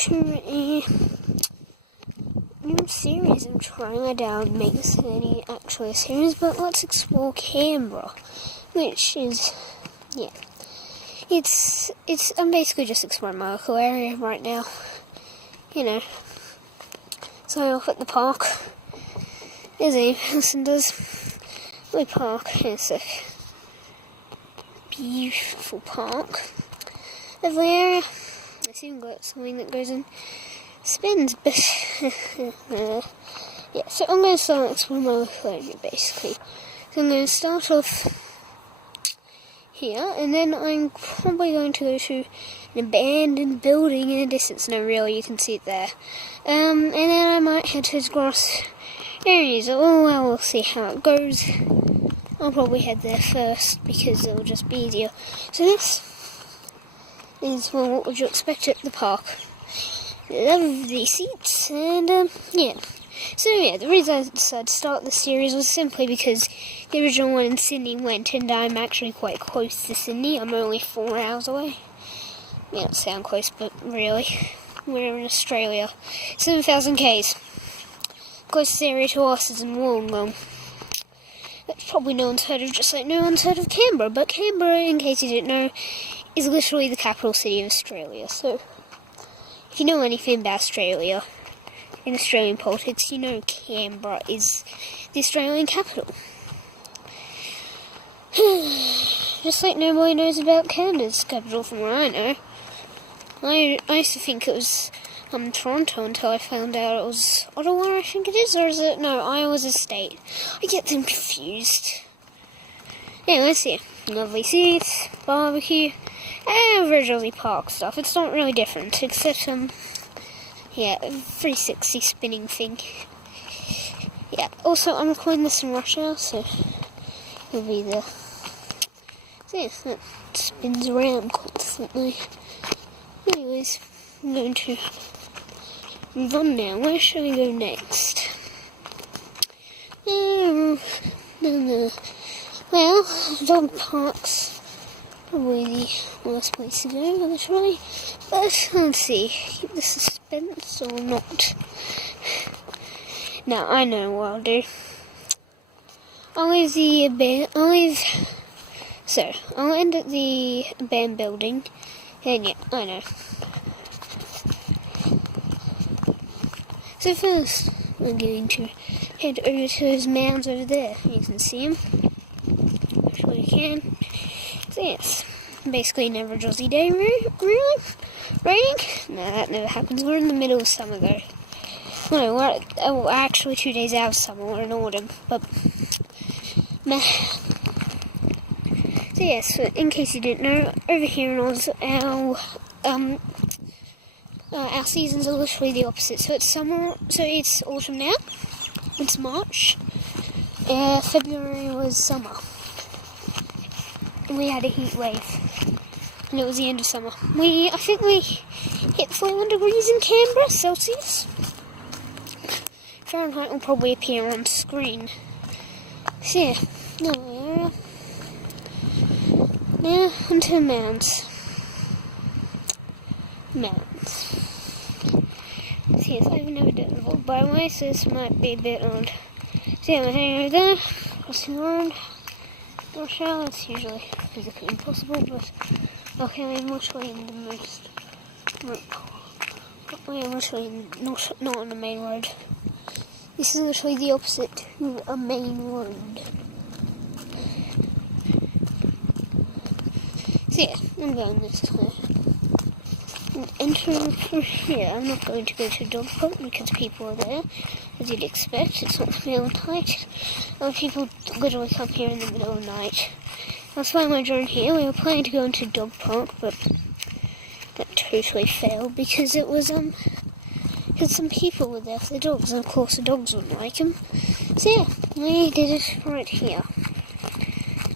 to a new series I'm trying. I doubt make this any actually a series, but let's explore Canberra, which is, yeah, it's I'm basically just exploring my local area right now, you know. So I'm off at the park, as a person does. We park, it's a beautiful park. Lovely area. It's even got something that goes in spins, but yeah, so I'm going to start exploring my local area basically. So I'm going to start off here, and then I'm probably going to go to an abandoned building in the distance. No, really, you can see it there. And then I might head to grass areas. Oh well, we'll see how it goes. I'll probably head there first because it'll just be easier. So this is, well, what would you expect at the park? Lovely seats, and yeah. So yeah, the reason I decided to start this series was simply because the original one in Sydney went, and I'm actually quite close to Sydney. I'm only 4 hours away. Yeah, don't sound close, but really, we're in Australia. 7,000 k's. Closest area to us is in Wollongong. That's probably no one's heard of, just like no one's heard of Canberra. But Canberra, in case you didn't know, is literally the capital city of Australia. So, if you know anything about Australia, in Australian politics, you know Canberra is the Australian capital. Just like nobody knows about Canada's capital from where I know. I used to think it was Toronto until I found out it was Ottawa, I think it is, or is it? No, Iowa's a state. I get them confused. Yeah, let's see. Lovely seats, barbecue, average Aussie park stuff. It's not really different, except yeah, 360 spinning thing. Yeah, also I'm recording this in Russia, so it'll be the, so yeah, that spins around constantly. Anyways, I'm going to move on now. Where shall we go next? Well, dog parks probably the worst place to go, literally. But let's see, keep the suspense or not. Now I know what I'll do. I'll end at the abandoned building. And yeah, I know. So first, we're going to head over to those mounds over there. You can see them. Actually, you can. So yes, basically an average Aussie day, really? Raining? No, that never happens. We're in the middle of summer though. No, we're actually 2 days out of summer. We're in autumn, but meh. So yes, in case you didn't know, over here in Oz, our seasons are literally the opposite. So it's summer, so it's autumn now. It's March. February was summer. And we had a heat wave. And it was the end of summer. I think we hit 41 degrees in Canberra, Celsius. Fahrenheit will probably appear on screen. So yeah, no, now onto mounds. So yes, I've never done a vlog by the way, so this might be a bit odd. So yeah, we're heading over there, crossing the road. Rush hour, it's usually physically impossible, but okay, we're literally in the most... We're literally not on the main road. This is literally the opposite to a main road. So yeah, I'm going this way. And entering through here, I'm not going to go to a dog park because people are there, as you'd expect. It's not the middle of the night. People literally come here in the middle of the night. That's why I joined here. We were planning to go into a dog park, but that totally failed because it was because some people were there for the dogs, and of course the dogs wouldn't like them. So yeah, we did it right here.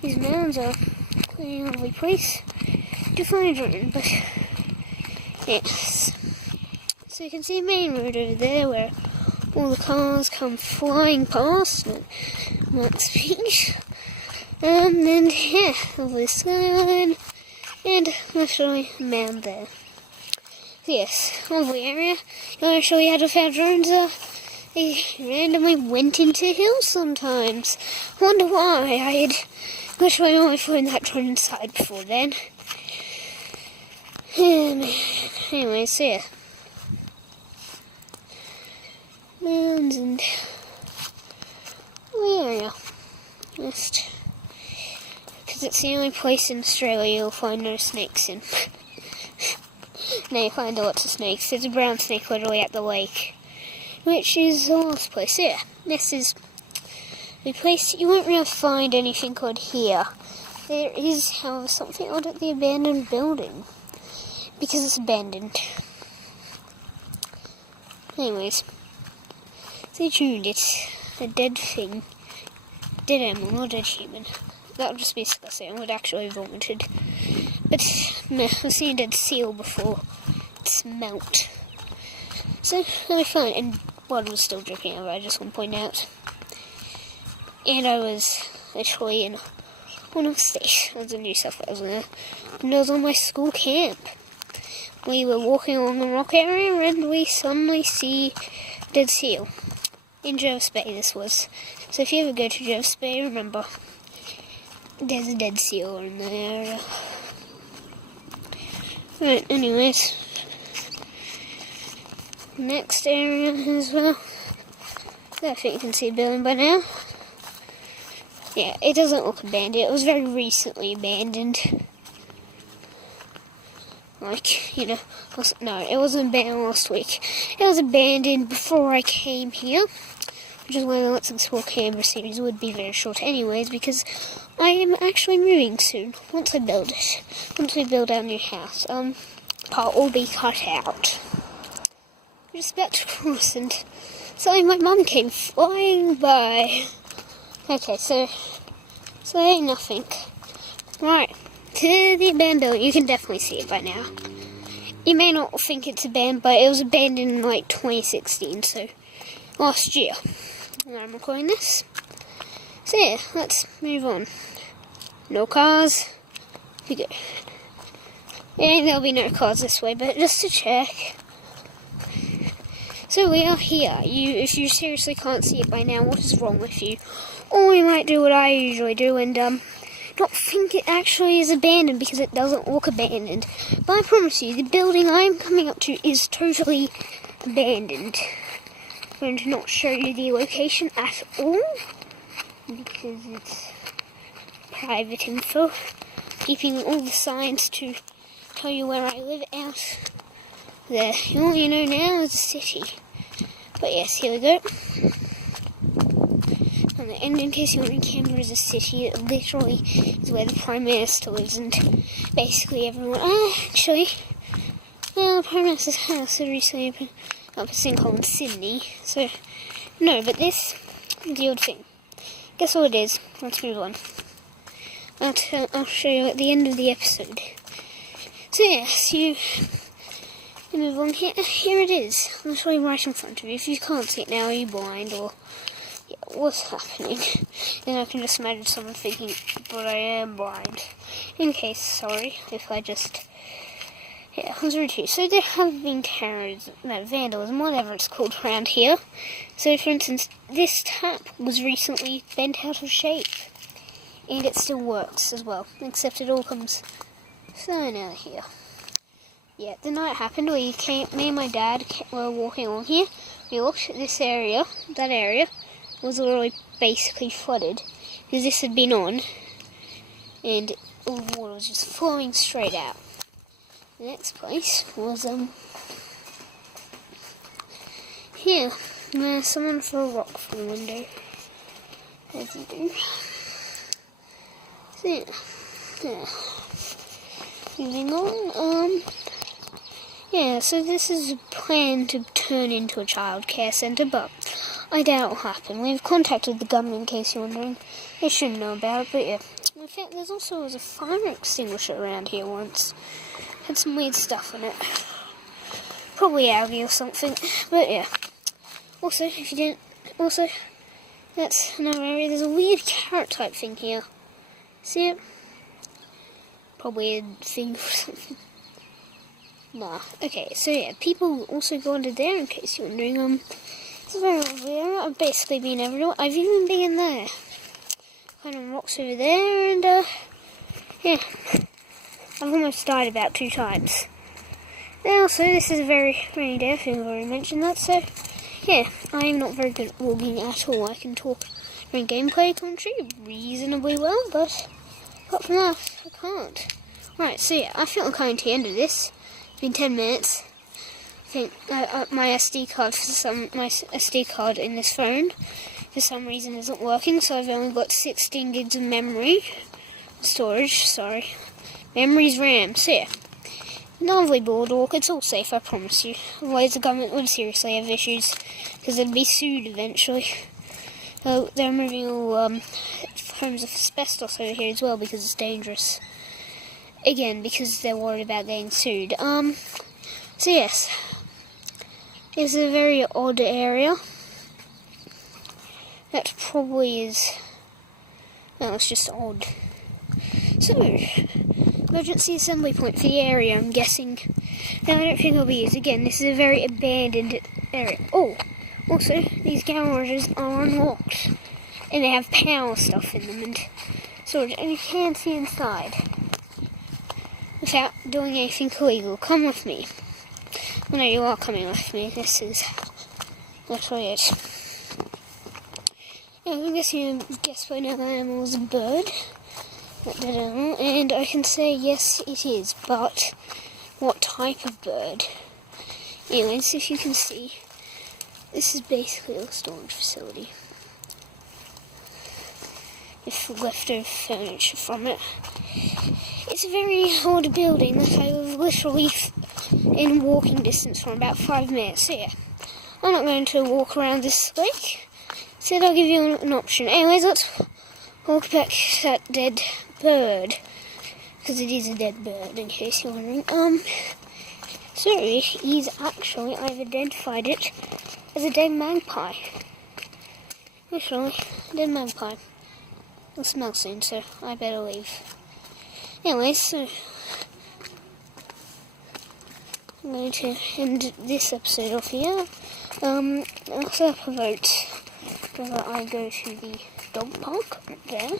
These mounds are a lovely place to find one, but yes. So you can see a main road over there where all the cars come flying past at max speed. And yeah, lovely skyline, and literally a mound there. Yes, lovely area. I actually had of our drones they randomly went into hills sometimes. I wonder why. I had literally only flown that drone inside before then. Anyway, so yeah. Mounds and area. Just because it's the only place in Australia you'll find no snakes in. No, you find lots of snakes. There's a brown snake literally at the lake, which is the last place. Yeah, this is the place you won't really find anything odd here. There is, however, something odd at the abandoned building, because it's abandoned. Anyways, stay tuned. It's a dead thing. Dead animal, not dead human. That would just be disgusting. I would actually have vomited. But, no, I've seen a dead seal before. It smelt. So, that'll be fine. And blood was still dripping out, I just want to point out. And I was literally in one of the states. I was in New South Wales, and I was on my school camp. We were walking along the rock area, and we suddenly see a dead seal. In Jervis Bay, this was. So if you ever go to Jervis Bay, remember, there's a dead seal in the area. Right, anyways. Next area as well. I think you can see a building by now. Yeah, it doesn't look abandoned. It was very recently abandoned. Like, you know, no, it wasn't abandoned last week. It was abandoned before I came here. Which is why the Let's Explore Canberra series would be very short anyways, because I am actually moving soon, once I build it. Once we build our new house, part will be cut out. I'm just about to cross, and suddenly my mum came flying by. Okay, so ain't nothing. Right, to the abandoned building. You can definitely see it by now. You may not think it's abandoned, but it was abandoned in like 2016, so last year. And I'm recording this. So yeah, let's move on. No cars. We go. Yeah, there'll be no cars this way, but just to check. So we are here. If you seriously can't see it by now, what is wrong with you? Or you might do what I usually do and not think it actually is abandoned because it doesn't look abandoned. But I promise you, the building I'm coming up to is totally abandoned. I'm going to not show you the location at all because it's private info. Keeping all the signs to tell you where I live out there. All you know now is the city. But yes, here we go. And in case you're wondering, Canberra is a city. It literally is where the Prime Minister lives, and basically everyone. Actually, the Prime Minister's house has recently opened up a sinkhole in Sydney. So, no, but this is the odd thing. Guess what it is? Let's move on. I'll show you at the end of the episode. So yes, you move on here. Here it is. Literally right in front of you. If you can't see it now, are you blind or? Yeah, what's happening? Then I can just imagine someone thinking, but I am blind. In case, sorry, if I just... Yeah, I was rude to you. So there have been vandalism, whatever it's called around here. So for instance, this tap was recently bent out of shape. And it still works as well, except it all comes flying out of here. Yeah, the night happened, me and my dad were walking along here. We looked at this area, that area was already basically flooded because this had been on and all the water was just flowing straight out. The next place was here where someone threw a rock from the window, as you do. So yeah. Moving on, yeah, so this is a plan to turn into a childcare centre, but I doubt it will happen. We've contacted the government in case you're wondering. They shouldn't know about it, but yeah. In fact, there was a fire extinguisher around here once. Had some weird stuff in it. Probably algae or something, but yeah. Also, if you didn't... Also, that's another area. There's a weird carrot type thing here. See it? Probably a thing or something. Nah. Okay, so yeah, people also go under there in case you're wondering. It's a very lovely area. I've basically been everywhere. I've even been in there. Kind of rocks over there, and yeah. I've almost died about 2 times. And also, this is a very rainy day. I think I've already mentioned that, so yeah, I'm not very good at vlogging at all. I can talk during gameplay commentary reasonably well, but apart from that, I can't. Right, so yeah, I think I'm coming to the end of this. It's been 10 minutes. I think my SD card in this phone for some reason isn't working, so I've only got 16 gigs of memory storage. Sorry, memory's RAM. So yeah, lovely boardwalk. It's all safe, I promise you. Otherwise, the government would seriously have issues because they'd be sued eventually. Oh, they're removing all forms of asbestos over here as well because it's dangerous. Again, because they're worried about getting sued. So yes, it's a very odd area. That probably is, well, it's just odd. So, emergency assembly point for the area, I'm guessing. No, I don't think it'll be used. Again, this is a very abandoned area. Oh, also, these garages are unlocked. And they have power stuff in them and storage, and you can see inside. Without doing anything illegal. Come with me. Well, no, you are coming with me. This is literally it. Yeah, I guess you guessed by now that animal is a bird. And I can say yes, it is, but what type of bird? Anyways, if you can see, this is basically a storage facility. With leftover furniture from it. It's a very old building that I was literally in walking distance from about 5 minutes. So yeah, I'm not going to walk around this lake. Instead, I'll give you an option. Anyways, let's walk back to that dead bird. Because it is a dead bird, in case you're wondering. So it is actually, I've identified it as a dead magpie. Literally, dead magpie. It'll smell soon, so I better leave. Anyways, so I'm going to end this episode off here. I'll set up a vote whether I go to the dog park up there,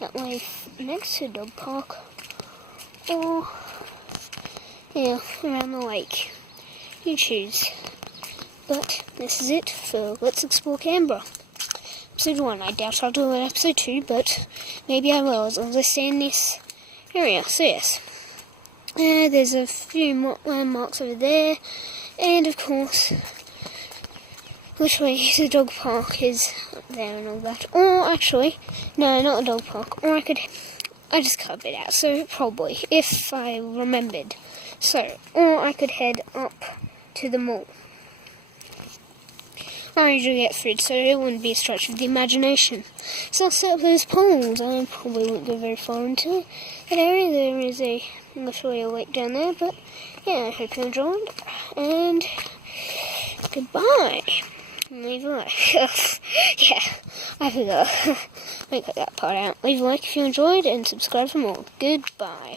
that way next to the dog park, or yeah, around the lake. You choose. But this is it for Let's Explore Canberra. Episode 1. I doubt I'll do an episode 2, but maybe I will, as long as I stay in this area. So yes, there's a few landmarks over there, and of course, literally the dog park is up there and all that. Or actually, no, not a dog park. Or I just cut a bit out, so probably, if I remembered. So, or I could head up to the mall. I usually get food, so it wouldn't be a stretch of the imagination. So I'll set up those poles. I probably won't go very far into that area. There is literally a lake down there, but yeah, I hope you enjoyed, and goodbye. Leave a like. Yeah, I forgot. I cut that part out. Leave a like if you enjoyed, and subscribe for more. Goodbye.